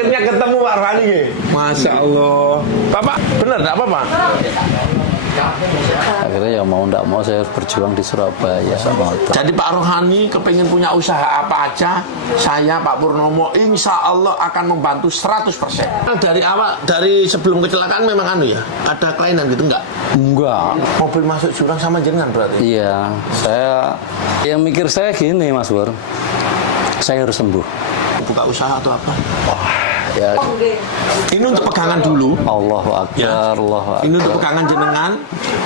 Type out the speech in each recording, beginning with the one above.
Akhirnya ketemu Pak Rohani nggih. Masya Allah. Bapak bener enggak apa-apa? Akhirnya ya mau ndak mau saya harus berjuang di Surabaya. Jadi Pak Rohani kepengen punya usaha apa aja, saya Pak Purnomo insya Allah akan membantu 100%. Dari awal, dari sebelum kecelakaan memang ada kelainan gitu enggak? Enggak. Mobil masuk jurang sama jenengan berarti? Iya, yang mikir saya gini Mas Bur, saya harus sembuh. Buka usaha atau apa? Ya, ini untuk pegangan dulu. Allahu Akbar, Ya. Allahu Akbar. Ini untuk pegangan jenengan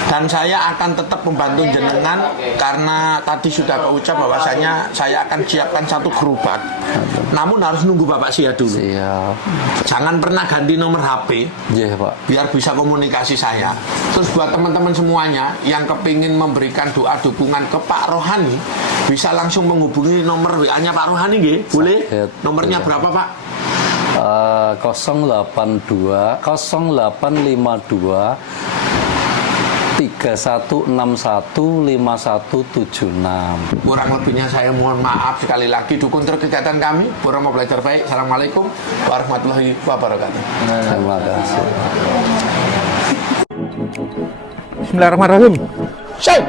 dan saya akan tetap membantu jenengan karena tadi sudah keucap bahwasanya saya akan siapkan satu gerobak. Namun harus nunggu Bapak siap dulu. Siap. Jangan pernah ganti nomor HP. Iya Pak. Biar bisa komunikasi saya. Terus buat teman-teman semuanya yang kepingin memberikan doa dukungan ke Pak Rohani, bisa langsung menghubungi nomor WA-nya Pak Rohani nggih? Boleh? Nomornya berapa Pak? 082 0852 3161 5176. Kurang lebihnya saya mohon maaf sekali lagi. Dukung terus kegiatan kami. Purnomo Belajar Baik. Assalamualaikum warahmatullahi wabarakatuh. Terima kasih. Bismillahirrahmanirrahim. Syait.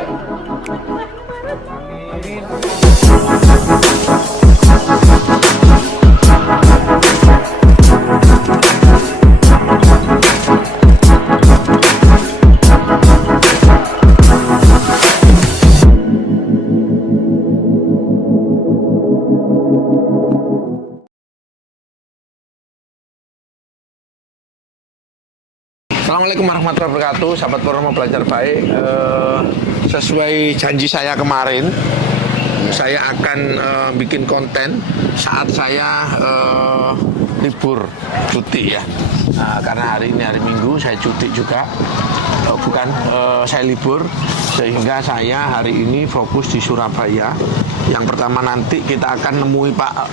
Assalamualaikum warahmatullahi wabarakatuh, sahabat Purnomo Belajar Baik. Sesuai janji saya kemarin, saya akan bikin konten saat saya libur cuti ya. Karena hari ini hari Minggu, saya cuti juga. Saya libur, sehingga saya hari ini fokus di Surabaya. Yang pertama nanti kita akan nemui Pak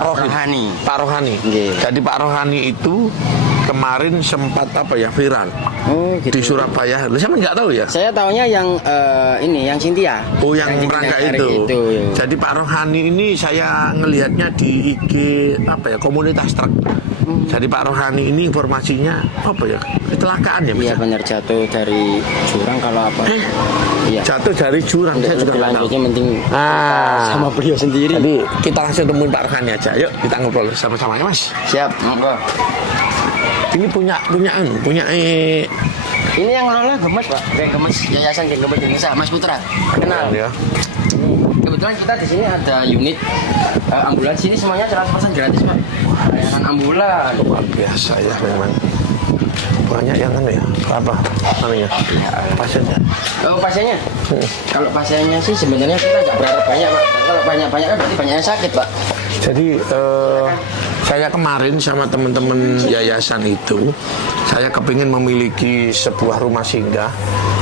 Rohani. Pak Rohani. Jadi Pak Rohani itu kemarin sempat viral gitu. di Surabaya. Saya nggak tahu ya. Saya taunya yang yang Cynthia. Oh, yang rangka itu. Jadi Pak Rohani ini saya ngelihatnya di IG komunitas truk. Jadi Pak Rohani ini informasinya kecelakaan ya? Iya benar, jatuh dari jurang kalau apa? Iya. Jatuh dari jurang. Saya juga nggak tahu. Lanjutnya penting sama beliau sendiri. Jadi kita langsung temuin Pak Rohani aja. Yuk kita ngobrol sama-sama ya Mas. Siap. Ini punya Ini yang ngelola Gemes Pak, Gemes Yayasan Gen Gemes Indonesia, Mas Putra. Kenal. ya. Kebetulan kita di sini ada unit ambulans, sini semuanya 100% gratis Pak. Layanan ambulan. Luar biasa ya memang. Banyak yang pasiennya. Oh pasiennya? Kalau pasiennya sih sebenarnya kita nggak berharap banyak Pak. Kalau banyak-banyak kan berarti banyak yang sakit Pak. Jadi saya kemarin sama teman-teman yayasan itu, saya kepingin memiliki sebuah rumah singgah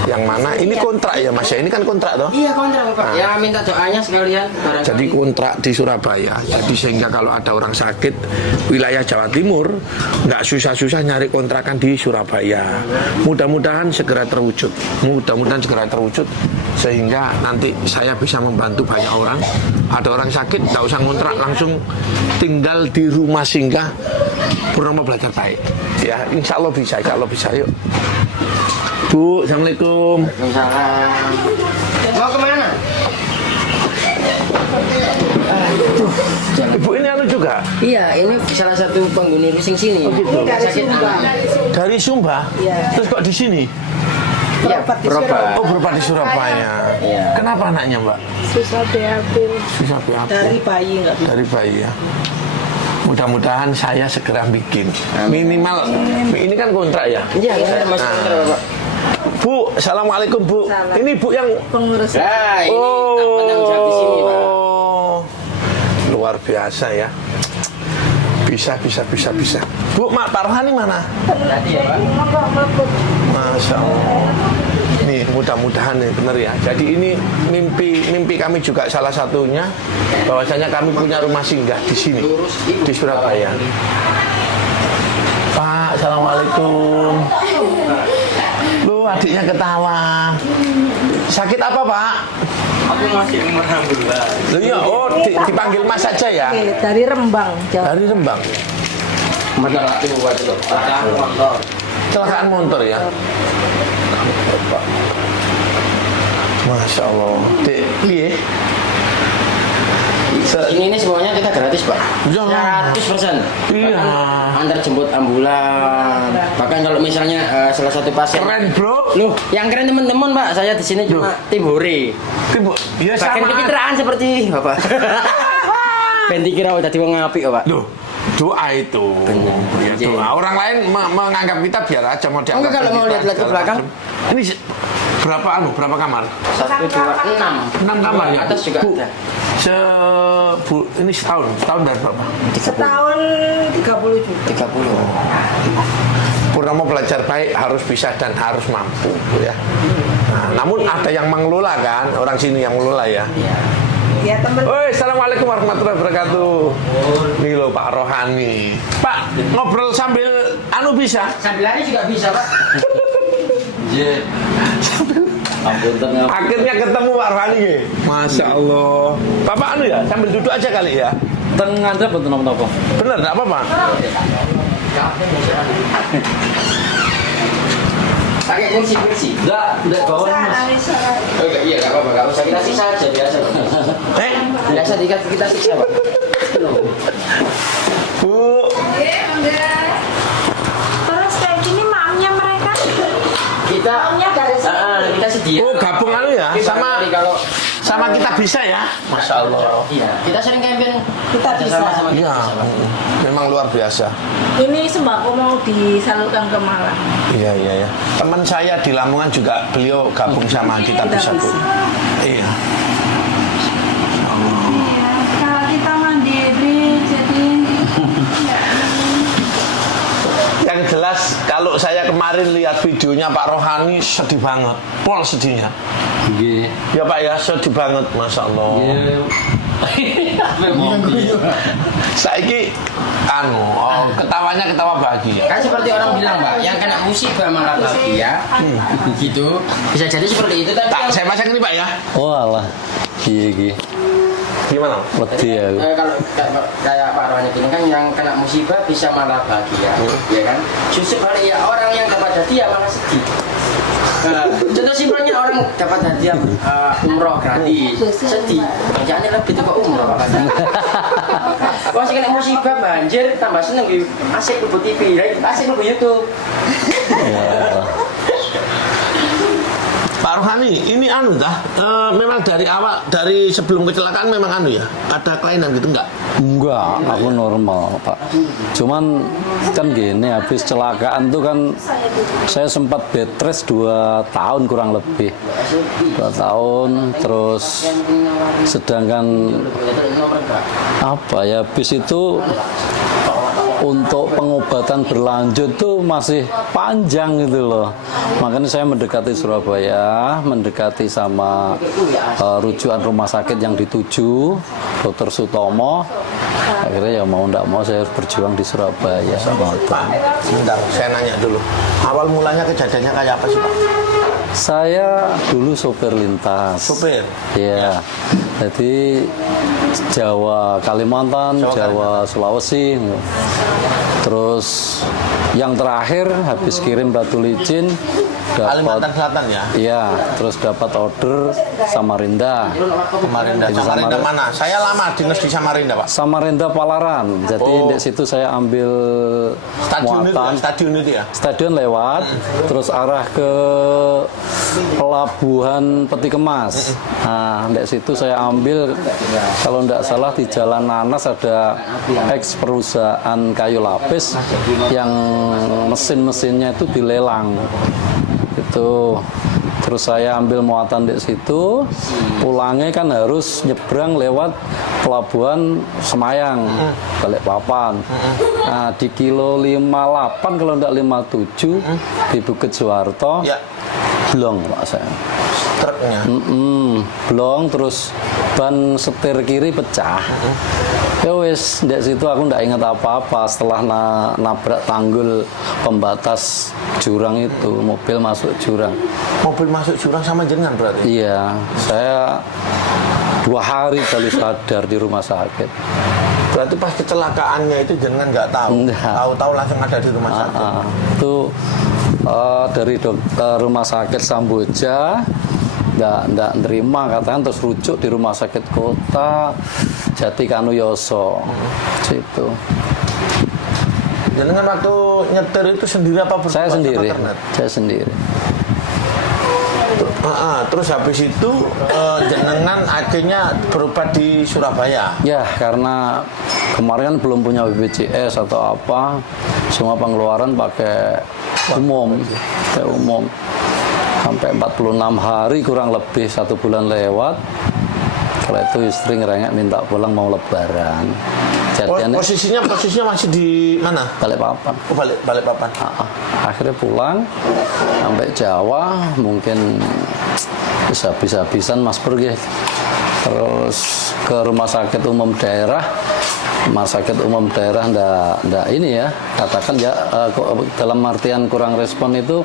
yang mana ini kontrak ya Mas ya, ini kan kontrak toh? Iya kontrak Pak. Ya minta doanya sekalian. Jadi kontrak di Surabaya, jadi sehingga kalau ada orang sakit wilayah Jawa Timur nggak susah-susah nyari kontrakan di Surabaya. Mudah-mudahan segera terwujud. Sehingga nanti saya bisa membantu banyak orang. Ada orang sakit nggak usah ngontrak, langsung tinggal di rumah singgah Purnomo Belajar Baik. Ya insya Allah bisa yuk. Bu, assalamualaikum. Waalaikumsalam. Mau kemana? Ibu ini juga? Iya, ini salah satu penghuni rusing sini. Oh gitu. Sakit Dari Sumba? Iya. Terus kok di sini? Iya, berobat. Oh, berobat di Surabaya. Iya. Kenapa anaknya, Mbak? Susah BAB dari bayi nggak bisa. Dari bayi ya. Mudah-mudahan saya segera bikin. Minimal ini kan kontrak ya? Iya, kita masuk kontrak Bapak. Bu, assalamualaikum Bu. Salam. Ini Bu yang Pengurus. Nah, ini penanggung jawab di sini Pak. Luar biasa ya. Bisa. Bu, Pak Rohani mana? Tadi ya Pak. Masya Allah. Nih mudah-mudahan nih bener ya. Jadi ini mimpi kami juga salah satunya, bahwasanya kami punya rumah singgah di sini di Surabaya. Pak, assalamualaikum. Lu adiknya ketawa. Sakit apa Pak? Aku masih umur 16. Loh iya, dipanggil Mas saja ya? Oke, dari Rembang, Jawa. Dari Rembang. Menerapkan buat itu. Motor. Kecelakaan motor ya. Masya Allah. Dek, piye? Ini semuanya kita gratis Pak. Ya. 100%. Iya. Antar jemput ambulan. Bahkan kalau misalnya salah satu pasien. Keren bro. Loh, yang keren teman-teman Pak. Saya di sini cuma tim hore. Ya Bahkan sama. kemitraan seperti Bapak. Ben dikira udah wong apik Pak. Loh, doa itu. Ya, doa. Orang lain menganggap kita biar aja mau dianggap. Enggak, kalau mau kita lihat-lihat ke segala belakang. macam. Ini berapa kamar? 1, 2, 6. 6 kamar ya. Atas juga Bu, ada. ini setahun dari berapa? Setahun 30 juta. 30. Purnomo Pelajar Baik harus bisa dan harus mampu ya. Nah, namun ada yang mengelola kan, orang sini yang mengelola ya. Ya teman. Woi, assalamualaikum warahmatullahi wabarakatuh. Nih lo Pak Rohani. Pak, ngobrol sambil bisa? Sambil lari juga bisa Pak. Iya. Ampun, Akhirnya ketemu Pak Rohani nih. Masya Allah. Bapak ya, sambil duduk aja kali ya. tengah aja betul nopo. Bener, enggak apa-apa. Pakai kursi. Enggak bawa Mas. Oh iya, enggak apa-apa, enggak usah kita sisa aja biasa. Biasa kita sisa, Pak. Bu, Terus kayak gini maunya mereka maunya dari sini. Kita sedia. oh gabung ya, sama kita bisa ya. Masya Allah. Iya, kita sering campaign. Kita bisa. Sama Iya, memang luar biasa. Ini sembako mau disalurkan ke Malang. Iya. Teman saya di Lamongan juga beliau gabung sama kita bisa Bu. Iya. Iya, kalau kita mandiri jadi Yang jelas kalau saya kemarin lihat videonya Pak Rohani sedih banget, pol sedihnya. Nggih. Ya Pak ya sedih banget, Masya Allah. Saiki ketawanya ketawa bahagia. Kan seperti orang bilang, Mbak, yang kena musibah malah bahagia. Gitu. Bisa jadi seperti itu tapi Tak, saya pasang ini Pak ya. Oh alah. Iya. Gimana? Wedi aku. kalau kayak Pak Rohani ini kan yang kena musibah bisa malah bahagia, ya kan? Justru balik ya orang yang dapat hadiah malah sedih. Contoh simpelnya orang dapat hadiah umroh gratis, sedih. Jangan lebih tuh umroh apa wah sih kena musibah banjir tambah seneng di asik lebu TV, asik lebu YouTube. Pak Rohani, ini memang dari awal, dari sebelum kecelakaan memang ya? Ada kelainan gitu enggak? Enggak, aku normal Pak. Cuman kan gini, habis kecelakaan tuh kan saya sempat bed rest 2 tahun kurang lebih. 2 tahun, terus sedangkan apa ya, habis itu untuk pengobatan berlanjut tuh masih panjang gitu loh. Makanya saya mendekati Surabaya, mendekati sama rujukan rumah sakit yang dituju, Dr. Sutomo. Akhirnya ya mau ndak mau saya harus berjuang di Surabaya. Pak, sebentar, saya nanya dulu. Awal mulanya kejadiannya kayak apa sih Pak? Saya dulu sopir lintas. Sopir? Iya. Jadi Jawa Kalimantan, Jawa Sulawesi. Terus yang terakhir habis kirim batu licin Kalimantan dapat Selatan ya? iya, terus dapat order Samarinda. Samarinda mana? Saya lama dinas di Samarinda Pak. Samarinda Palaran. Jadi di situ saya ambil Stadion itu ya? Stadion lewat, terus arah ke pelabuhan Peti Kemas. Nah, di situ saya ambil, kalau tidak salah di Jalan Nanas ada ex perusahaan kayu lapis yang mesin-mesinnya itu dilelang. Itu. Terus saya ambil muatan di situ, pulangnya kan harus nyebrang lewat pelabuhan Semayang, Balikpapan. Nah, di kilo 58 kalau enggak 57 di Bukit Soeharto, Ya. blong Pak saya. Truknya. Blong, terus ban setir kiri pecah. Ya wes, di situ aku ndak ingat apa-apa setelah nabrak tanggul pembatas jurang itu, mobil masuk jurang. Mobil masuk jurang sama jenengan berarti? Iya, saya 2 hari baru sadar di rumah sakit. Berarti pas kecelakaannya itu jenengan nggak tahu, Nggak. tahu-tahu langsung ada di rumah sakit. Itu dari dokter rumah sakit Samboja nggak nerima, katanya terus rujuk di rumah sakit kota Jati Kanuyoso situ. Jenengan waktu nyetir itu sendiri apa berdua Saya sama sendiri, Kernet? saya sendiri. Terus habis itu jenengan akhirnya berobat di Surabaya. Ya, karena kemarin kan belum punya BPJS atau apa, semua pengeluaran pakai umum, sampai 46 hari kurang lebih 1 bulan lewat. Setelah itu istri ngerengek minta pulang mau lebaran. Jadinya Posisinya masih di mana? Balikpapan. Oh, Balikpapan. Akhirnya pulang sampai Jawa, mungkin bisa habis-habisan Mas pergi. Terus ke rumah sakit umum daerah. Rumah sakit umum daerah ndak ini ya, katakan ya dalam artian kurang respon itu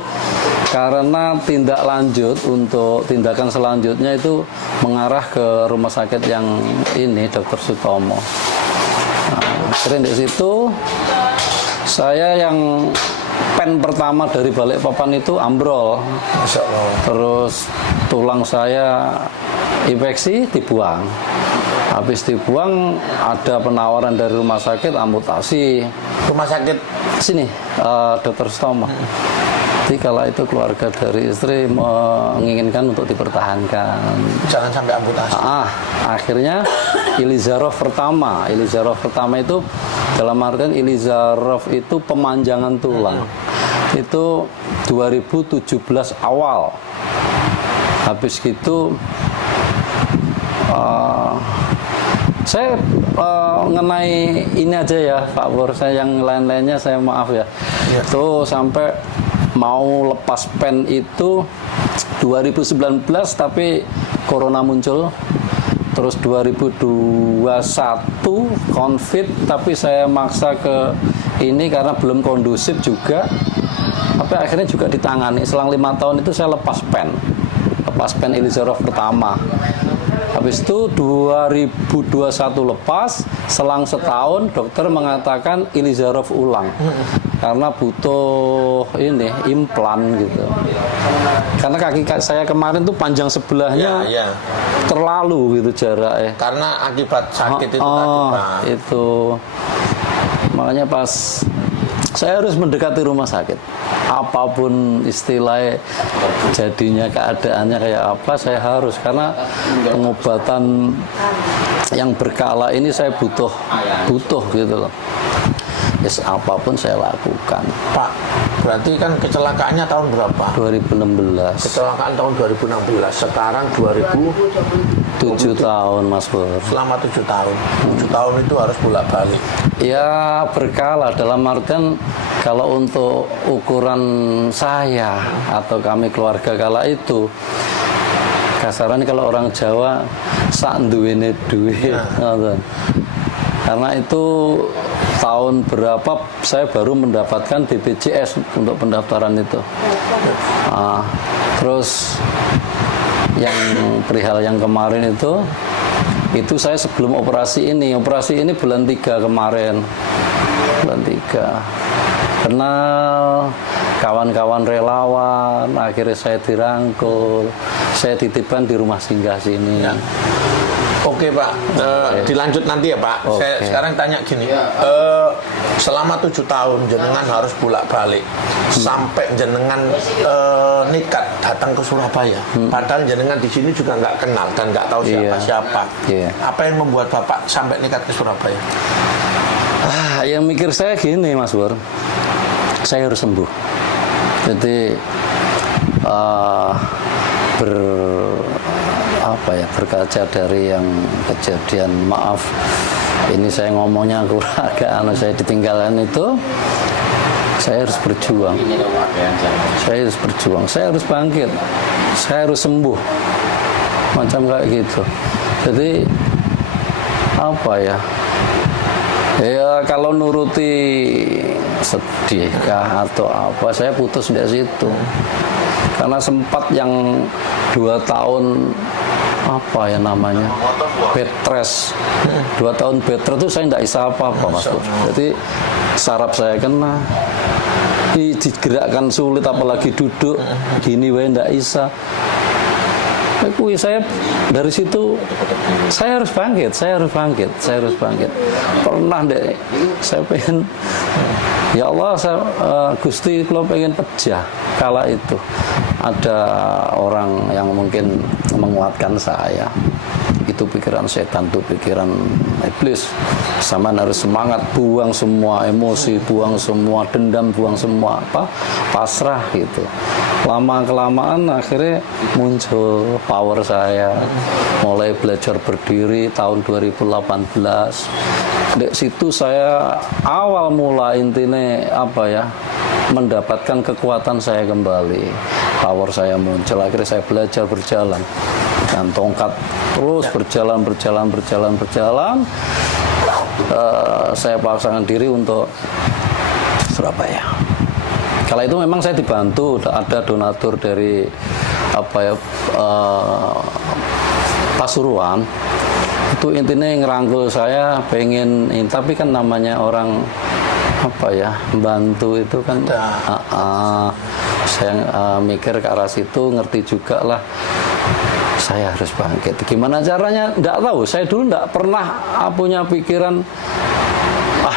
karena tindak lanjut untuk tindakan selanjutnya itu mengarah ke rumah sakit yang ini Dr. Sutomo. Akhirnya di situ saya yang pen pertama dari Balikpapan itu ambrol. Masya Allah. Terus tulang saya infeksi dibuang. Habis dibuang ada penawaran dari rumah sakit amputasi. Rumah sakit Sini Dr. Sutomo. Jadi kala itu keluarga dari istri menginginkan untuk dipertahankan. jangan sampai amputasi. Akhirnya Ilizarov pertama itu dalam artian Ilizarov itu pemanjangan tulang. Itu 2017 awal. Habis gitu saya mengenai ini aja ya Pak Bor, saya yang lain-lainnya saya maaf ya. Itu sampai mau lepas pen itu 2019 tapi corona muncul. Terus 2021 COVID tapi saya maksa ke ini karena belum kondusif juga. Tapi akhirnya juga ditangani. Selang 5 tahun itu saya lepas pen Ilizarov pertama. Habis itu 2021 lepas, selang setahun dokter mengatakan Ilizarov ulang karena butuh ini implan gitu. Karena kaki saya kemarin tuh panjang sebelahnya terlalu gitu jaraknya. Karena akibat sakit itu tadi Pak. Itu makanya pas saya harus mendekati rumah sakit. Apapun istilahnya jadinya keadaannya kayak apa saya harus, karena pengobatan yang berkala ini saya butuh gitu loh. Yes, apapun saya lakukan. Pak, berarti kan kecelakaannya tahun berapa? 2016. Kecelakaan tahun 2016. Sekarang 7 tahun Mas Bor. selama 7 tahun. 7 tahun itu harus bolak-balik. Ya berkala dalam artian kalau untuk ukuran saya atau kami keluarga kala itu kasarannya kalau orang Jawa sak duwene duwe. Karena itu tahun berapa saya baru mendapatkan BPJS untuk pendaftaran itu. Terus yang perihal yang kemarin itu saya sebelum operasi ini bulan 3 kemarin, bulan 3 kenal kawan-kawan relawan, akhirnya saya dirangkul, saya titipkan di rumah singgah sini. Oke Pak, dilanjut nanti ya Pak. Saya sekarang tanya gini, selama 7 tahun jenengan harus bolak-balik sampai jenengan nikat datang ke Surabaya. Padahal jenengan di sini juga nggak kenal dan nggak tahu siapa-siapa. Apa yang membuat Bapak sampai nikat ke Surabaya? Yang mikir saya gini Mas Bor, saya harus sembuh. Jadi berkaca dari yang kejadian, maaf ini saya ngomongnya agak saya ditinggalkan itu, saya harus berjuang, saya harus bangkit, saya harus sembuh, macam kayak gitu. Jadi ya kalau nuruti sedihkah atau apa, saya putus dari situ. Karena sempat yang 2 tahun apa ya namanya, bed rest. 2 tahun bed rest itu saya tidak bisa apa-apa, Mas Pur. Jadi saraf saya kena, digerakkan sulit, apalagi duduk gini wae tidak bisa. Saya dari situ saya harus bangkit. Pernah deh saya pengen, ya Allah, Gusti kalau pengen pejah. Kala itu ada orang yang mungkin menguatkan saya. Itu pikiran setan, itu pikiran iblis. Sama harus semangat, buang semua emosi, buang semua dendam, buang semua pasrah gitu. Lama-kelamaan akhirnya muncul power saya. Mulai belajar berdiri tahun 2018. Di situ saya awal mula intinya mendapatkan kekuatan saya kembali. Power saya muncul, akhirnya saya belajar berjalan. Dan tongkat terus berjalan. Saya pasangkan diri untuk Surabaya. Kala itu memang saya dibantu, ada donatur dari Pasuruan. Itu intinya ngerangkul saya, pengen, tapi kan namanya orang membantu itu kan. Saya mikir ke arah situ, ngerti juga lah. Saya harus bangkit. Gimana caranya? Nggak tahu. Saya dulu nggak pernah punya pikiran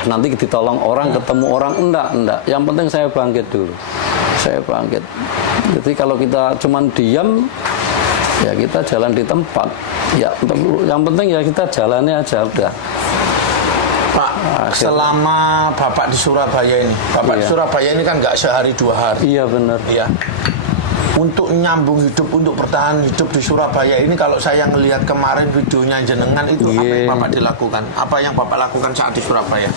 nanti ditolong orang, ketemu orang. Enggak. Yang penting saya bangkit dulu. Saya bangkit. Jadi kalau kita cuman diam, ya kita jalan di tempat. Ya, yang penting ya kita jalani aja udah. Pak, selama Bapak di Surabaya ini, di Surabaya ini kan nggak sehari 2 hari. Iya benar. Iya. Untuk nyambung hidup, untuk bertahan hidup di Surabaya ini, kalau saya ngelihat kemarin videonya jenengan itu, apa yang Bapak dilakukan? Apa yang Bapak lakukan saat di Surabaya?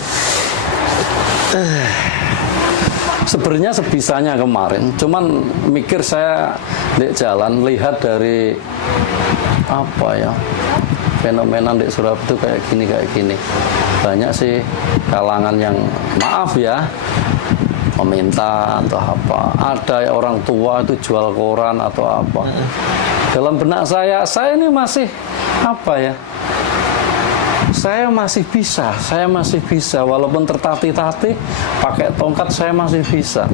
Sebenarnya sebisanya kemarin, cuman mikir saya di jalan lihat dari fenomena di Surabaya itu kayak gini. Banyak sih kalangan yang maaf ya, meminta atau apa. Ada orang tua itu jual koran atau apa. Dalam benak saya ini masih saya masih bisa walaupun tertatih-tatih pakai tongkat, saya masih bisa.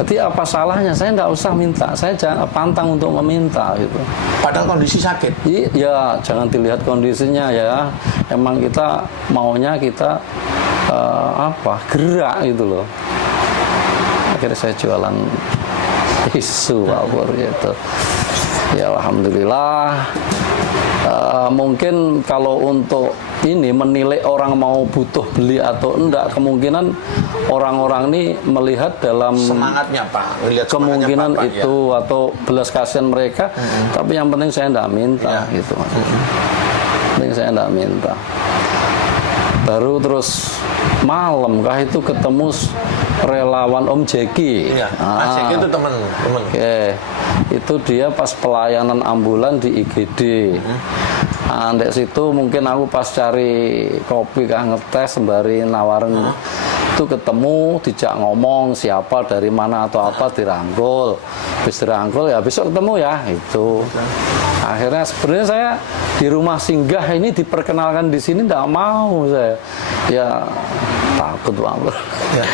Jadi apa salahnya? Saya nggak usah minta, saya jangan pantang untuk meminta gitu. Padahal kondisi sakit. Iya, jangan dilihat kondisinya ya. Emang kita maunya kita gerak gitu loh. Akhirnya saya jualan isu Pak gitu. Ya alhamdulillah. Mungkin kalau untuk ini menilai orang mau butuh beli atau enggak, kemungkinan orang-orang ini melihat dalam semangatnya Pak, kemungkinan Bapak, itu ya. Atau belas kasihan mereka. Tapi yang penting saya enggak minta gitu. Penting saya enggak minta. Baru terus malam kah itu ketemu relawan Om Jeki. Iya, Mas Jeki itu teman. Itu dia pas pelayanan ambulan di IGD. Di situ mungkin aku pas cari kopi kah ngetes sembari nawarin itu ketemu, dijak ngomong siapa dari mana atau apa, dirangkul. Habis dirangkul ya besok ketemu ya itu. Akhirnya sebenarnya saya di rumah singgah ini diperkenalkan di sini tidak mau saya. Ya takut banget. Ya.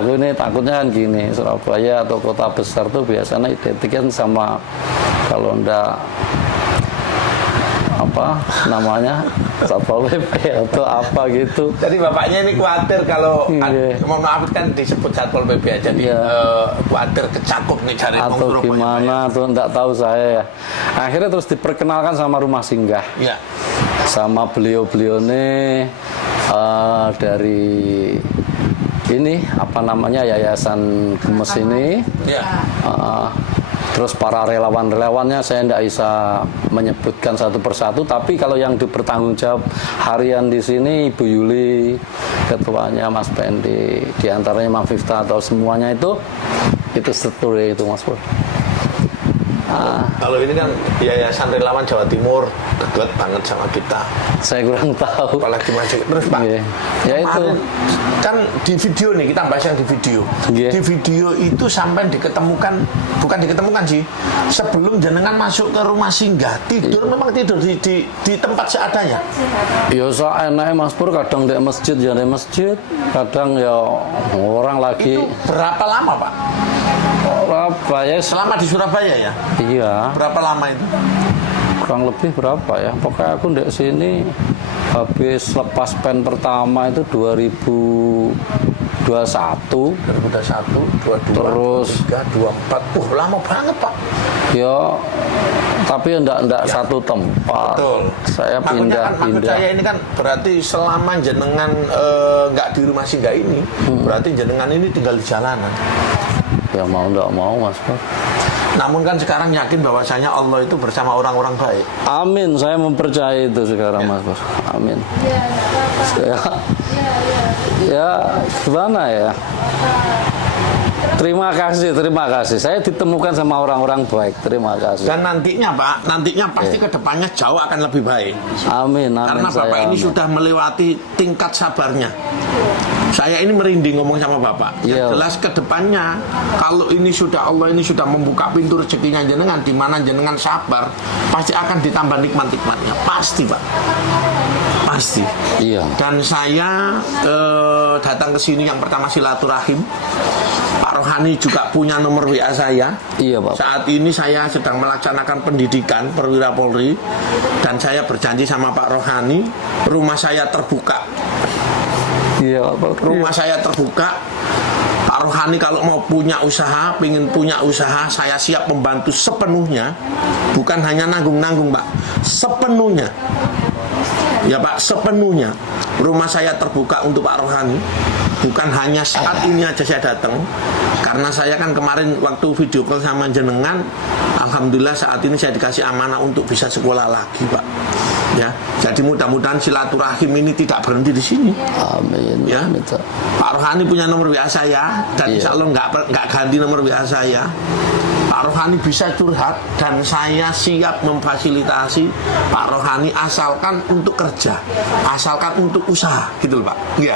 Aku ini takutnya kan gini, Surabaya atau kota besar tuh biasanya identikan sama kalau ndak Satpol PP atau apa gitu. Jadi bapaknya ini khawatir kalau mohon maaf kan disebut Satpol PP aja, jadi khawatir kecakup nih cari atau gimana tuh nggak tahu saya ya. Akhirnya terus diperkenalkan sama rumah singgah. Iya. Sama beliau-beliau nih dari ini Yayasan Gemes ini. Iya. Terus para relawan-relawannya saya tidak bisa menyebutkan satu persatu, tapi kalau yang bertanggung jawab harian di sini Ibu Yuli, ketuanya Mas Pendi, diantaranya Mas Vifta atau semuanya itu struktur itu Mas Pur. Kalau ini kan Yayasan Relawan Jawa Timur dekat banget sama kita. Saya kurang tahu. Apalagi masuk terus Pak. Iya. Ya itu. Kemarin kan di video nih, kita bahas yang di video. Iya. Di video itu sampai diketemukan, bukan diketemukan sih, sebelum jenengan masuk ke rumah singgah, tidur memang tidur di tempat seadanya. Ya enaknya Mas Pur, kadang di masjid ya di masjid, kadang ya orang lagi. Itu berapa lama Pak? Berapa ya? Selama di Surabaya ya? Iya. Berapa lama itu? Kurang lebih berapa ya? Pokoknya aku di sini habis lepas pen pertama itu 2021. 2021, 22, Terus 23, 24. Lama banget Pak. Ya, tapi enggak Ya. satu tempat. Betul. Saya Maksud pindah-pindah. saya ini kan berarti selama jenengan nggak di rumah singgah ini, berarti jenengan ini tinggal di jalanan. Ya mau enggak mau Mas Pur. Namun kan sekarang yakin bahwasanya Allah itu bersama orang-orang baik. Amin, saya mempercayai itu sekarang Mas Pur. Amin. Ya, gimana ya? Terima kasih. Saya ditemukan sama orang-orang baik. Terima kasih. Dan nantinya Pak, pasti ke depannya jauh akan lebih baik. Amin. Karena Bapak ini sudah melewati tingkat sabarnya. Saya ini merinding ngomong sama Bapak. Yang Iya. jelas ke depannya, kalau ini sudah Allah ini sudah membuka pintu rezekinya jenengan, di mana jenengan sabar, pasti akan ditambah nikmat-nikmatnya. Pasti Pak. Pasti. Iya. Dan saya datang ke sini yang pertama silaturahim. Pak Rohani juga punya nomor WA saya. Iya, Pak. Saat ini saya sedang melaksanakan pendidikan perwira Polri dan saya berjanji sama Pak Rohani, rumah saya terbuka. Iya, Pak. Rumah saya terbuka. Pak Rohani kalau mau punya usaha, pengen punya usaha, saya siap membantu sepenuhnya. Bukan hanya nanggung-nanggung, Pak. Sepenuhnya. Ya Pak, sepenuhnya. Rumah saya terbuka untuk Pak Rohani. Bukan hanya saat ini aja saya datang. Karena saya kan kemarin waktu video call sama jenengan, alhamdulillah saat ini saya dikasih amanah untuk bisa sekolah lagi, Pak. Ya, jadi mudah-mudahan silaturahim ini tidak berhenti di sini. Amin. Ya, Amin. Pak Rohani punya nomor WA saya dan Iya. insya Allah nggak ganti nomor WA saya. Pak Rohani bisa curhat dan saya siap memfasilitasi Pak Rohani asalkan untuk kerja, asalkan untuk usaha, gitu loh Pak. Iya.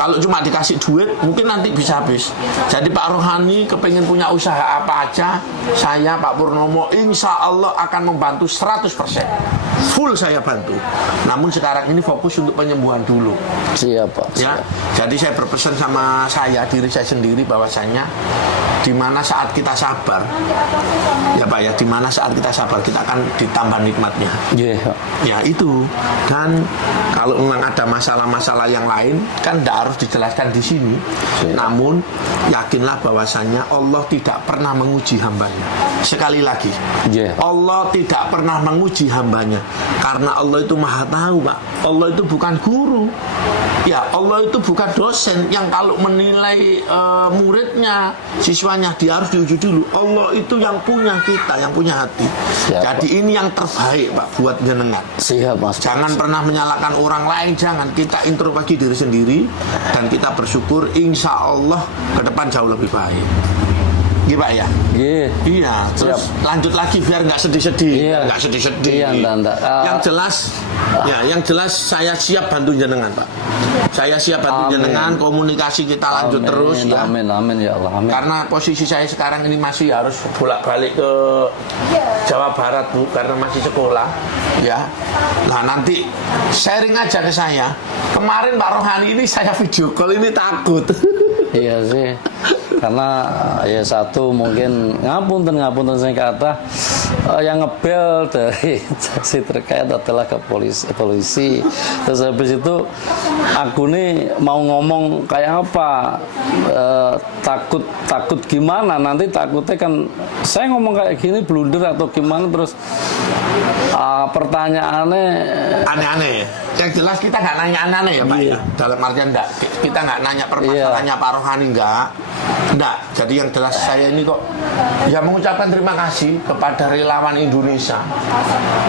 Kalau cuma dikasih duit mungkin nanti bisa habis. Jadi Pak Rohani kepengen punya usaha apa aja, saya Pak Purnomo insya Allah akan membantu 100%. Full saya bantu. Namun sekarang ini fokus untuk penyembuhan dulu. Siap, Pak. Ya, Siap. jadi saya berpesan sama diri saya sendiri bahwasanya di mana saat kita sabar, ya Pak ya, di mana saat kita sabar kita akan ditambah nikmatnya. Iya, Pak. Ya itu. Dan kalau memang ada masalah-masalah yang lain kan tidak harus dijelaskan di sini. Siap. Namun yakinlah bahwasanya Allah tidak pernah menguji hambanya. Sekali lagi, Iya. Allah tidak pernah menguji hambanya karena Allah itu maha tahu Pak. Allah itu bukan guru. Ya Allah itu bukan dosen yang kalau menilai muridnya, siswanya dia harus diuji dulu. Allah itu yang punya kita, yang punya hati. Siap, Jadi ini yang terbaik Pak buat jenengan. Siap, Mas. Jangan pernah menyalahkan orang lain, jangan. Kita introspeksi diri sendiri dan kita bersyukur insya Allah ke depan jauh lebih baik. Iya Pak ya? Iya. Iya, terus lanjut lagi biar nggak sedih-sedih, Iya. nggak sedih-sedih. Iya, enggak. Yang jelas saya siap bantu jenengan Pak. Saya siap bantu Amin. jenengan, komunikasi kita lanjut Amin, terus ya. Amin, amin ya Allah. Amin. Karena posisi saya sekarang ini masih harus bolak-balik ke Jawa Barat Bu, karena masih sekolah ya. Nah nanti sharing aja ke saya. Kemarin Pak Rohani ini saya video call ini takut. Iya sih, karena ya satu mungkin ngapunten saya kata yang ngebel dari saksi terkait adalah ke polisi. Terus habis itu aku nih mau ngomong kayak apa, takut gimana nanti, takutnya kan saya ngomong kayak gini blunder atau gimana, terus pertanyaannya Aneh-aneh ya. Yang jelas kita nggak nanya aneh-aneh ya Pak ya. Dalam artian enggak, kita nggak nanya permasalahannya Pak Rohani enggak. Enggak, jadi yang jelas saya ini kok ya mengucapkan terima kasih kepada relawan Indonesia.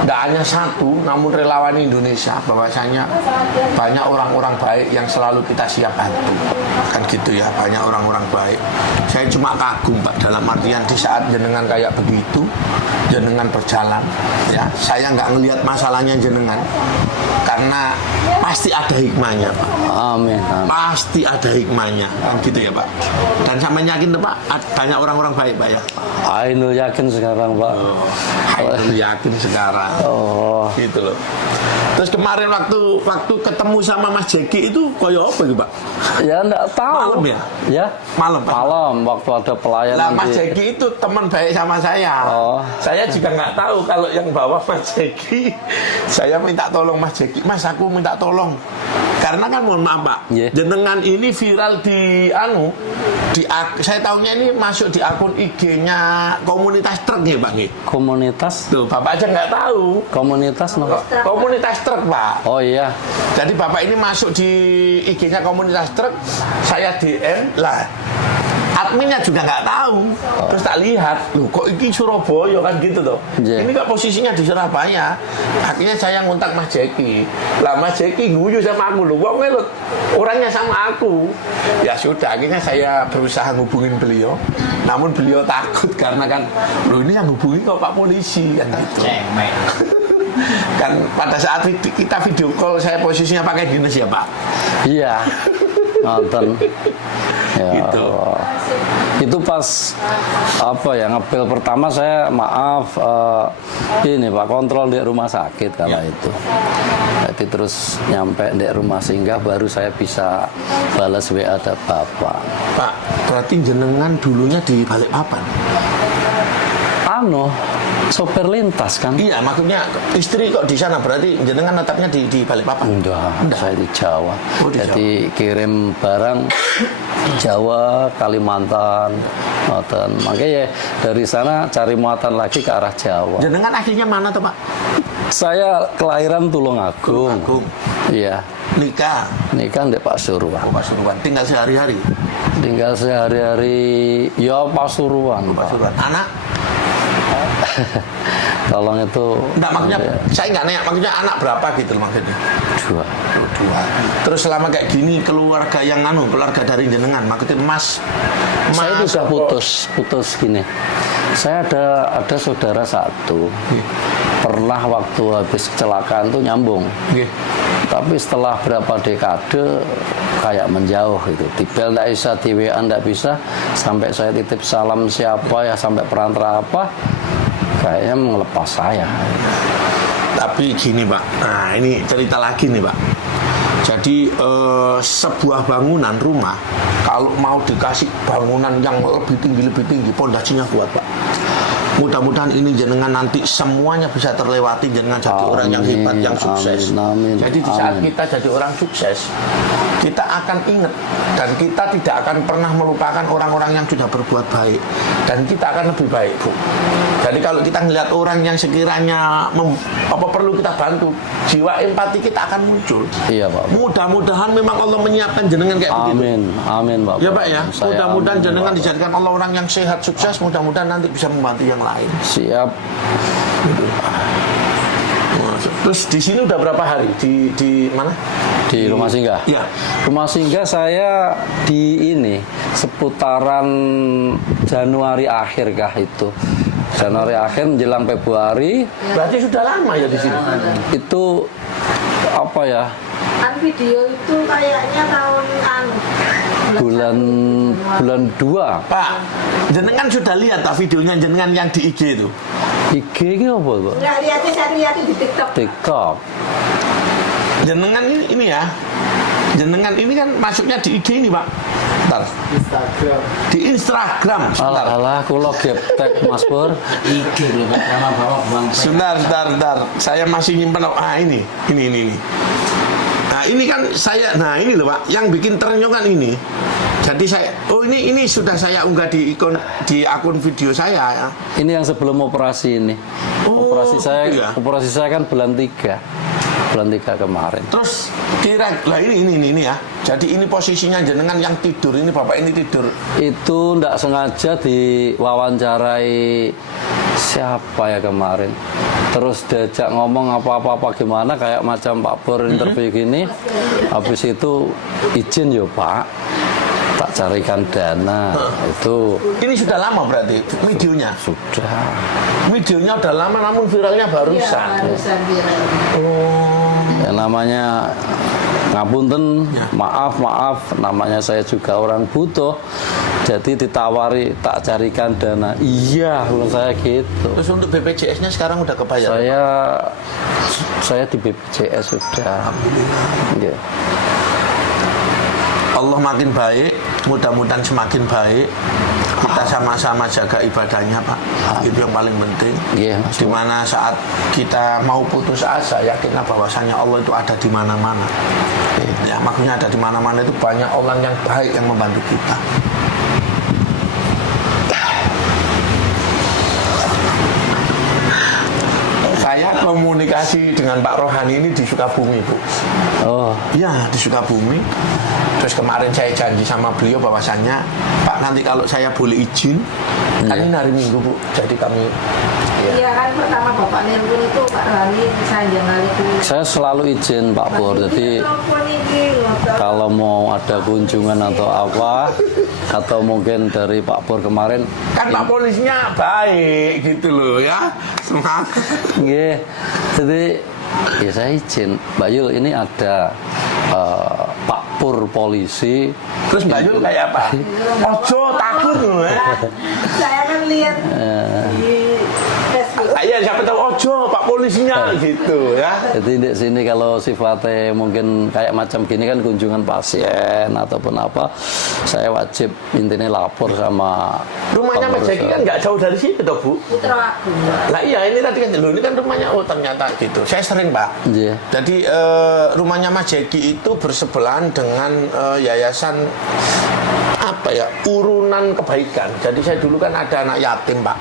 Enggak hanya satu, namun relawan Indonesia, bahwasanya banyak orang-orang baik yang selalu kita siap bantu. Kan gitu ya, banyak orang-orang baik. Saya cuma kagum Pak, dalam artian di saat jenengan kayak begitu, jenengan berjalan ya. Saya nggak ngelihat masalahnya jenengan, karena pasti ada hikmahnya Pak. Amin. Amin. Pasti ada hikmahnya, kan gitu ya Pak. Dan sampai yakin Pak, banyak orang-orang baik Pak ya. Ainul yakin sekarang Pak. Ainul yakin sekarang. Oh. Gitu loh. Terus kemarin waktu ketemu sama Mas Jeki itu koyo apa gitu Pak? Ya enggak tahu. Malam ya? Ya. Malam Pak. Malam waktu ada pelayanan. Lah Mas Jeki itu teman baik sama saya. Oh. Saya juga nggak tahu kalau yang bawa Mas Jeki. Saya minta tolong Mas Jeki. Mas, aku minta tolong. Karena kan mohon maaf Pak, Yeah. jenengan ini viral saya tahunya ini masuk di akun IG-nya komunitas truk ya Pak nggih. Komunitas. Tuh, Bapak aja nggak tahu. Komunitas no? Komunitas truk Pak. Oh iya. Jadi Bapak ini masuk di IG-nya komunitas truk, saya DM lah. Adminnya juga nggak tahu. Terus tak lihat, loh kok ini Surabaya kan gitu toh. Yeah. Ini kok posisinya di Surabaya. Akhirnya saya ngontak Mas Jeki. Lah Mas Jeki guyu sama aku loh. Kok ngelut orangnya sama aku. Ya sudah, akhirnya saya berusaha hubungin beliau. Namun beliau takut karena kan, loh ini yang hubungin kok Pak Polisi kan gitu. Kan pada saat kita video call saya posisinya pakai dinas ya Pak. Iya. Nonton. Ya Gitu. Allah. Itu pas apa ya, ngepel pertama saya maaf ini Pak, kontrol di rumah sakit kala itu. Jadi terus nyampe di rumah singgah baru saya bisa balas WA ada Bapak. Pak, berarti jenengan dulunya di Balikpapan? Ano, sopir lintas kan? Iya, maksudnya istri kok di sana, berarti jenengan tetapnya di Balikpapan? Enggak, saya di Jawa. Oh, di Jadi kirim barang Jawa, Kalimantan, dan makanya dari sana cari muatan lagi ke arah Jawa. Jenengan akhirnya mana tuh Pak? Saya kelahiran Tulungagung. Tulungagung. Iya. Nikah? Nikah di Pasuruan. Oh, Pasuruan. Tinggal sehari-hari? Tinggal sehari-hari ya Pasuruan. Pak. Pasuruan. Anak? Tolong itu. Enggak, maksudnya ya, saya nggak nanya, maksudnya anak berapa gitu maksudnya? 2. Dua. Terus selama kayak gini keluarga yang keluarga dari jenengan, maksudnya Mas Saya itu sudah putus gini. Saya ada saudara satu. Pernah waktu habis kecelakaan tuh nyambung. Nggih. Tapi setelah berapa dekade kayak menjauh itu. Dibel enggak bisa, di WA enggak bisa, sampai saya titip salam siapa ya, sampai perantara apa, kayaknya melepas saya. Tapi gini Pak, nah ini cerita lagi nih Pak. Jadi sebuah bangunan rumah kalau mau dikasih bangunan yang lebih tinggi, pondasinya kuat Pak. Mudah-mudahan ini jenengan nanti semuanya bisa terlewati, jenengan jadi orang yang hebat, yang sukses. Amin, jadi di saat amin. kita jadi orang sukses, kita akan ingat dan kita tidak akan pernah melupakan orang-orang yang sudah berbuat baik, dan kita akan lebih baik Bu. Jadi kalau kita melihat orang yang sekiranya perlu kita bantu, jiwa empati kita akan muncul. Iya Pak. Mudah-mudahan memang Allah menyiapkan jenengan kayak begitu. Amin, amin Bapak. Ya Pak ya, Saya mudah-mudahan amin, jenengan Bapak. dijadikan Allah orang yang sehat, sukses. Mudah-mudahan nanti bisa membantu yang lain. Siap. Terus di sini udah berapa hari? Di mana? Di rumah singgah. Iya. Rumah singgah saya di ini seputaran Januari akhir kah itu. Januari akhir menjelang Februari. Berarti sudah lama ya di sini. Itu apa ya? Kan video itu kayaknya tahun Bulan 2. Pak, jenengan sudah lihat tak videonya jenengan yang di IG itu? IG ini apa Pak? Enggak lihatin, saya lihatin di TikTok. TikTok. Jenengan ini ya. Jenengan ini kan masuknya di IG ini Pak. Bentar. Instagram. Di Instagram. Sebentar. Alah, kulo gaptek Mas Pur. IG loh Pak, sama bawa buang. Sebentar. Saya masih nyimpen. Ini. Nah ini kan saya, nah ini loh Pak, yang bikin terenyuh kan ini. Jadi saya, ini sudah saya unggah di akun video saya ya. Ini yang sebelum operasi ini. Oh, Operasi gitu ya? saya kan bulan 3. bulan 3 kemarin. Terus lah ini ya. Jadi ini posisinya jenengan yang tidur ini, Bapak ini tidur. Itu ndak sengaja diwawancarai siapa ya kemarin. Terus diajak ngomong apa-apa gimana kayak macam Pak Pur interview gini. Habis itu izin yo Pak, tak carikan dana. Itu Ini sudah lama berarti videonya. sudah. Videonya udah lama namun viralnya barusan. Barusan viral. Ya namanya ngapunten, Ya. maaf, namanya saya juga orang butuh. Jadi ditawari tak carikan dana. Iya, kalau saya gitu. Terus untuk BPJS-nya sekarang udah kebayar? Saya di BPJS sudah. Ya. Allah makin baik, mudah-mudahan semakin baik. Kita sama-sama jaga ibadahnya, Pak. Itu yang paling penting. Iya, Mas. Dimana saat kita mau putus asa, yakinlah bahwasanya Allah itu ada di mana-mana. Ya, maksudnya ada di mana-mana itu banyak orang yang baik yang membantu kita. Saya komunikasi dengan Pak Rohani ini di Sukabumi, Bu. Oh, Iya, di Sukabumi. Terus kemarin saya janji sama beliau bahwasannya, Pak nanti kalau saya boleh izin, kan ini hari Minggu, Bu. Jadi kami Iya kan pertama Bapak nelpon itu Pak Rani saya jangan itu. saya selalu izin Pak Pur. Jadi kalau mau ada kunjungan atau apa, atau mungkin dari Pak Pur kemarin, kan Pak polisinya baik gitu loh ya. Semangat. nggih. Jadi ya saya izin, Mbak Yul ini ada Pak Pur polisi. Terus Mbak Yul kayak apa? Ojo takut loh ya. Saya kan lihat di Facebook. Iya, siapa tahu ojo Pak polisinya gitu ya. Jadi di sini kalau sifatnya mungkin kayak macam gini kan kunjungan pasien ataupun apa, saya wajib intinya lapor sama Rumahnya Mas Jeki kan nggak jauh dari sini toh, Bu. Putra aku. Lah iya, ini tadi kan loh, ini kan rumahnya, oh ternyata gitu. Saya sering, Pak. Iya. Jadi rumahnya Mas Jeki itu bersebelahan dengan yayasan apa ya, urunan kebaikan. Jadi saya dulu kan ada anak yatim, Pak.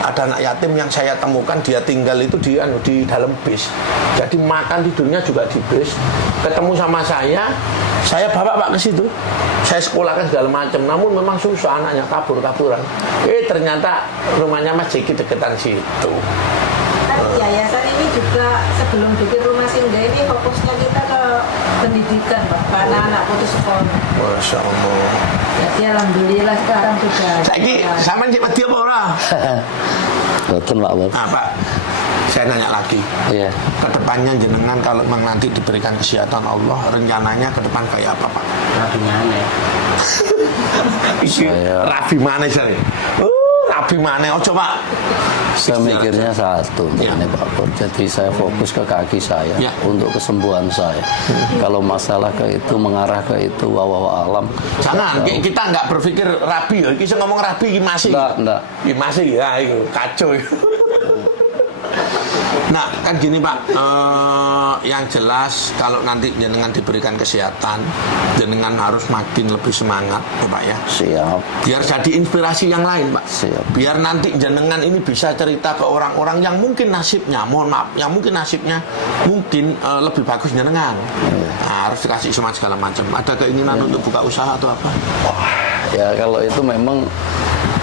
Ada anak yatim yang saya temukan dia tinggal itu di dalam bis. Jadi makan tidurnya juga di bis. Ketemu sama saya bawa Pak ke situ. Saya sekolahkan segala macam. Namun memang susah anaknya kabur-kaburan. Ternyata rumahnya Mas Jeki deketan situ. Kan yayasan ini juga sebelum bikin rumah singgah ini fokusnya kita ke pendidikan Pak, karena anak putus sekolah. Masya Allah. Jadi alhamdulillah sekarang sudah. Saiki sama cek wedi apa ora? Betul Pak Pur. Nah, Pak, saya nanya lagi. Iya. Kedepannya jenengan kalau memang nanti diberikan kesehatan Allah, rencananya ke depan kayak apa, Pak? Rapinya aneh. Rabi mana saya? Rabi mana? Oh coba. Saya mikirnya satu Ya. ini Pak Pur. Jadi saya fokus ke kaki saya Ya. untuk kesembuhan saya. Kalau masalah ke itu mengarah ke itu wallahu alam. Jangan, kita nggak berpikir rabi. Kita ngomong rabi masih. Enggak. Masih ya, itu kacau. Nah, kan gini Pak, yang jelas kalau nanti jenengan diberikan kesehatan, jenengan harus makin lebih semangat, ya Pak ya. Siap. Biar jadi inspirasi yang lain, Pak. Siap. Biar nanti jenengan ini bisa cerita ke orang-orang yang mungkin nasibnya, mohon maaf, yang mungkin nasibnya mungkin lebih bagus jenengan. Nah, harus dikasih semangat segala macam. Ada keinginan untuk buka usaha atau apa? Ya kalau itu memang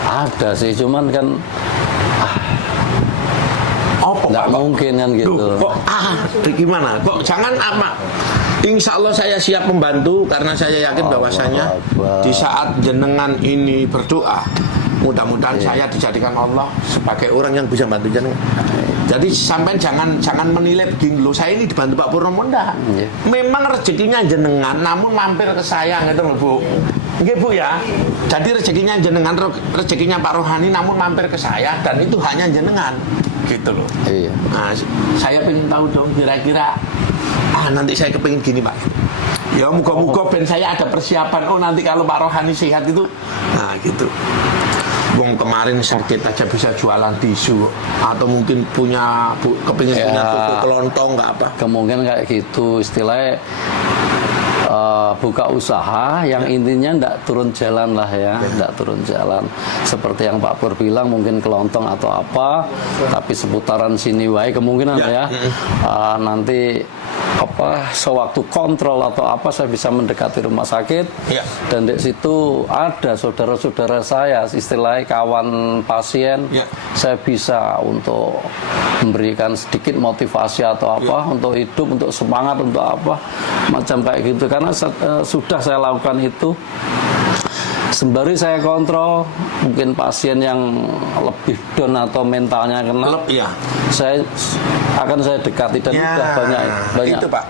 ada sih, cuman kan nggak mungkin kan gitu. Duh, gimana? Kok jangan apa? Insya Allah saya siap membantu karena saya yakin bahwasanya di saat jenengan ini berdoa, mudah-mudahan saya dijadikan Allah sebagai orang yang bisa bantu jenengan. Jadi sampai jangan menilai begini loh, saya ini dibantu Pak Purnomo enggak. Memang rezekinya jenengan, namun mampir ke saya gitu loh Bu. Nggih Bu ya. Jadi rezekinya jenengan, rezekinya Pak Rohani, namun mampir ke saya dan itu hanya jenengan. Gitu loh. Iya. Nah, saya pengen tahu dong kira-kira nanti saya kepengin gini Pak. Ya muka-muka ben saya ada persiapan. Oh nanti kalau Pak Rohani sehat itu, nah gitu. Wong kemarin sakit aja bisa jualan tisu atau mungkin kepengin punya toko kelontong nggak apa? Kemungkinan kayak gitu istilahnya. Buka usaha yang intinya ndak turun jalan lah ya, ndak turun jalan. Seperti yang Pak Pur bilang mungkin kelontong atau apa, tapi seputaran sini wae kemungkinan ya. Nanti sewaktu kontrol atau apa saya bisa mendekati rumah sakit. Iya. Dan di situ ada saudara-saudara saya, istilahnya kawan pasien. Iya. Saya bisa untuk memberikan sedikit motivasi atau apa untuk hidup, untuk semangat, untuk apa macam kayak gitu. Karena sudah saya lakukan itu. Sembari saya kontrol, mungkin pasien yang lebih down atau mentalnya kena, Iya. saya dekati dan udah banyak itu Pak.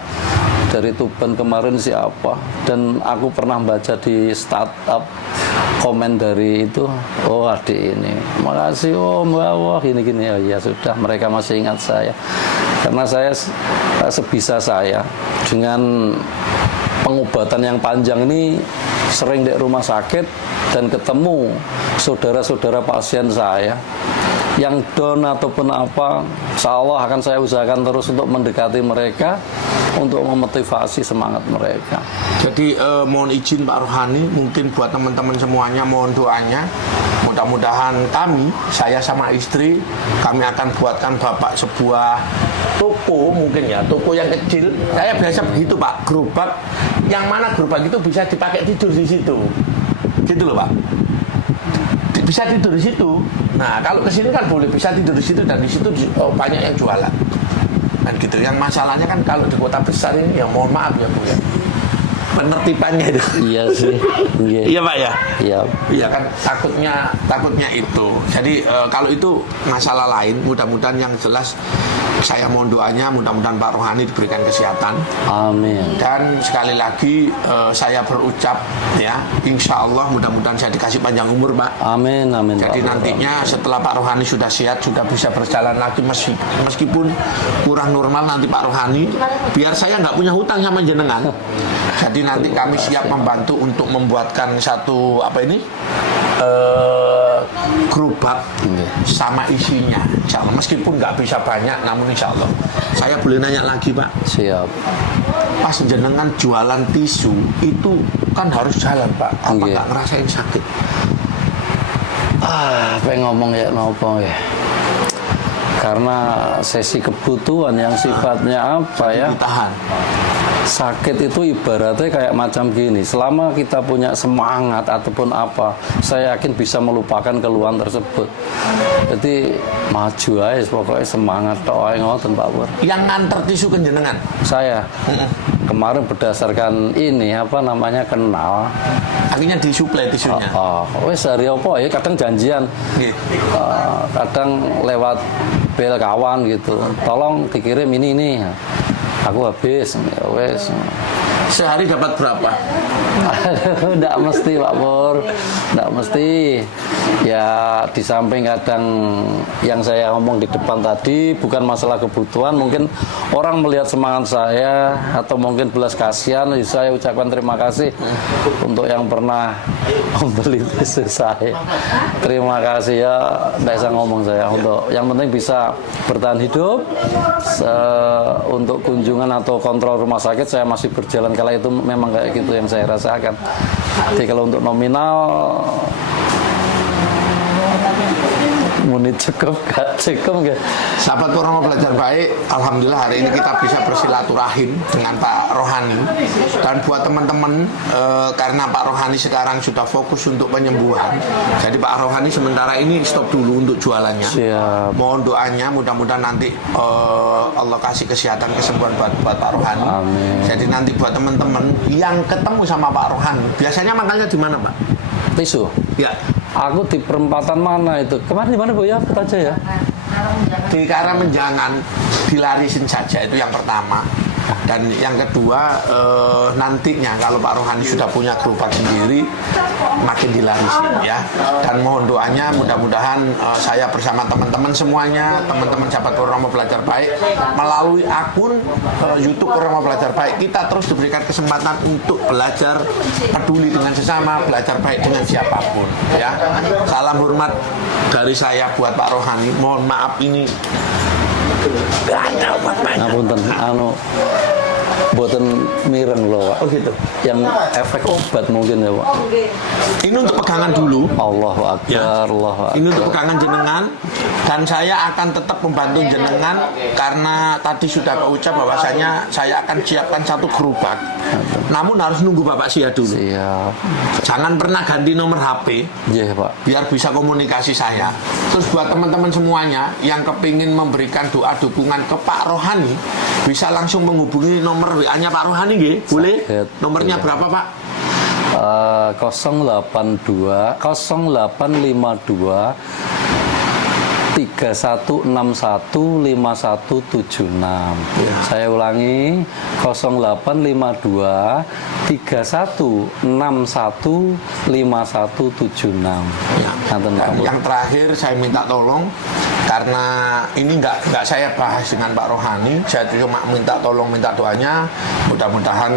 dari Tuban kemarin siapa, dan aku pernah baca di startup komen dari itu, oh adik ini, makasih om, wah gini-gini, oh ya sudah, mereka masih ingat saya, karena saya sebisa saya dengan pengobatan yang panjang ini sering di rumah sakit dan ketemu saudara-saudara pasien saya yang down ataupun apa, insya Allah akan saya usahakan terus untuk mendekati mereka, untuk memotivasi semangat mereka. Jadi mohon izin Pak Rohani, mungkin buat teman-teman semuanya mohon doanya. Mudah-mudahan saya sama istri, kami akan buatkan Bapak sebuah toko, mungkin ya, toko yang kecil. Saya biasa begitu Pak, gerobak, yang mana gerobak itu bisa dipakai tidur di situ. Gitu loh Pak. Bisa tidur di situ. Nah, kalau ke sini kan boleh bisa tidur di situ, dan di situ banyak yang jualan. Dan gitu. Yang masalahnya kan kalau di kota besar ini ya mohon maaf ya Bu ya. Penertibannya itu. Iya sih. Iya Pak ya. Iya. Iya kan takutnya itu. Jadi kalau itu masalah lain, mudah-mudahan yang jelas saya mohon doanya, mudah-mudahan Pak Rohani diberikan kesehatan. Amin. Dan sekali lagi saya berucap ya, insya Allah mudah-mudahan saya dikasih panjang umur Pak. Amin, amin. Jadi nantinya setelah Pak Rohani sudah sehat, sudah bisa berjalan lagi, meskipun kurang normal nanti Pak Rohani, biar saya nggak punya hutang sama jenengan. Jadi nanti kami siap membantu untuk membuatkan satu gerobak sama isinya, insya Allah. Meskipun nggak bisa banyak, namun insya Allah. Saya boleh nanya lagi Pak? Siap. Pas jenengan jualan tisu itu kan harus jalan Pak. Apa nggak ngerasain sakit? Pengen ngomong ya nopo ya. Karena sesi kebutuhan yang sifatnya apa ya? Ditahan. Sakit itu ibaratnya kayak macam gini, selama kita punya semangat ataupun apa, saya yakin bisa melupakan keluhan tersebut. Jadi maju aja, pokoknya semangat doa ngoten Pak Pur. Yang nganter tisu ke jenengan? Saya kemarin berdasarkan ini apa namanya kenal. Akhirnya disuplai tisunya. Wes hari apa ya, kadang janjian, kadang lewat bel kawan gitu, tolong dikirim ini. Aku habis, ya wes. Sehari dapat berapa? Nggak mesti Pak Pur, nggak mesti. Ya di samping kadang yang saya ngomong di depan tadi bukan masalah kebutuhan, mungkin orang melihat semangat saya atau mungkin belas kasihan, saya ucapkan terima kasih untuk yang pernah membeli tisu saya. Terima kasih ya, nggak bisa ngomong saya. Untuk yang penting bisa bertahan hidup. Untuk kunjungan atau kontrol rumah sakit saya masih berjalan, kala itu memang kayak gitu yang saya rasakan. Jadi kalau untuk nominal muni cukup gak? Sahabat Purnomo Belajar Baik, alhamdulillah hari ini kita bisa bersilaturahim dengan Pak Rohani. Dan buat teman-teman, karena Pak Rohani sekarang sudah fokus untuk penyembuhan, jadi Pak Rohani sementara ini stop dulu untuk jualannya. Siap. Mohon doanya, mudah-mudahan nanti Allah kasih kesehatan, kesembuhan buat Pak Rohani. Amin. Jadi nanti buat teman-teman yang ketemu sama Pak Rohani, biasanya makannya di mana Pak? Tisu. Ya. Aku di perempatan mana itu? Kemarin di mana Bu ya? Kita aja ya. Di Karamenjangan, dilarisin saja, itu yang pertama. Dan yang kedua, nantinya kalau Pak Rohani sudah punya gerobak sendiri, makin dilarisin ya. Dan mohon doanya, mudah-mudahan saya bersama teman-teman semuanya, teman-teman sahabat Purnomo Belajar Baik, melalui akun YouTube Purnomo Belajar Baik, kita terus diberikan kesempatan untuk belajar peduli dengan sesama, belajar baik dengan siapapun ya. Salam hormat dari saya buat Pak Rohani. Mohon maaf ini nggak ada obat banyak. Ngapunten, Boten mireng loh Pak. Oh gitu. Yang efek obat mungkin ya Pak. Oh, nggih. Ini untuk pegangan dulu. Allahu Akbar, Allahu Akbar. Ini untuk pegangan jenengan, dan saya akan tetap membantu jenengan karena tadi sudah keucap bahwasanya saya akan siapkan satu gerobak. Namun harus nunggu Bapak Sia dulu. Siap. Jangan pernah ganti nomor HP Iya Pak. biar bisa komunikasi saya. Terus buat teman-teman semuanya yang kepingin memberikan doa dukungan ke Pak Rohani, bisa langsung menghubungi nomor WA-nya Pak Rohani, nggih? Boleh? Sakit. Nomornya Iya. berapa Pak? 082 0852 3161 5176. Ya. Saya ulangi 0852 3161 5176. Ya. Nanten Dan kamu. yang terakhir saya minta tolong, karena ini nggak saya bahas dengan Pak Rohani, saya cuma minta tolong, minta doanya, mudah-mudahan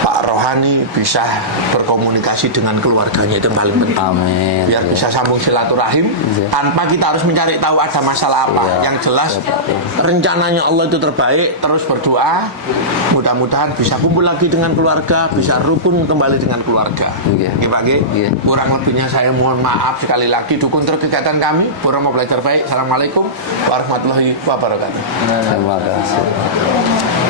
Pak Rohani bisa berkomunikasi dengan keluarganya, itu yang paling penting. Amin. Biar bisa sambung silaturahim Iya. tanpa kita harus mencari tahu ada masalah apa. Iya. Yang jelas rencananya Allah itu terbaik. Terus berdoa, mudah-mudahan bisa kumpul lagi dengan keluarga, bisa rukun kembali dengan keluarga. Iya. Oke Pak G. Iya. Kurang lebihnya saya mohon maaf sekali lagi. Dukung terus kegiatan kami. Pura Belajar Baik. Assalamualaikum warahmatullahi wabarakatuh. Terima kasih.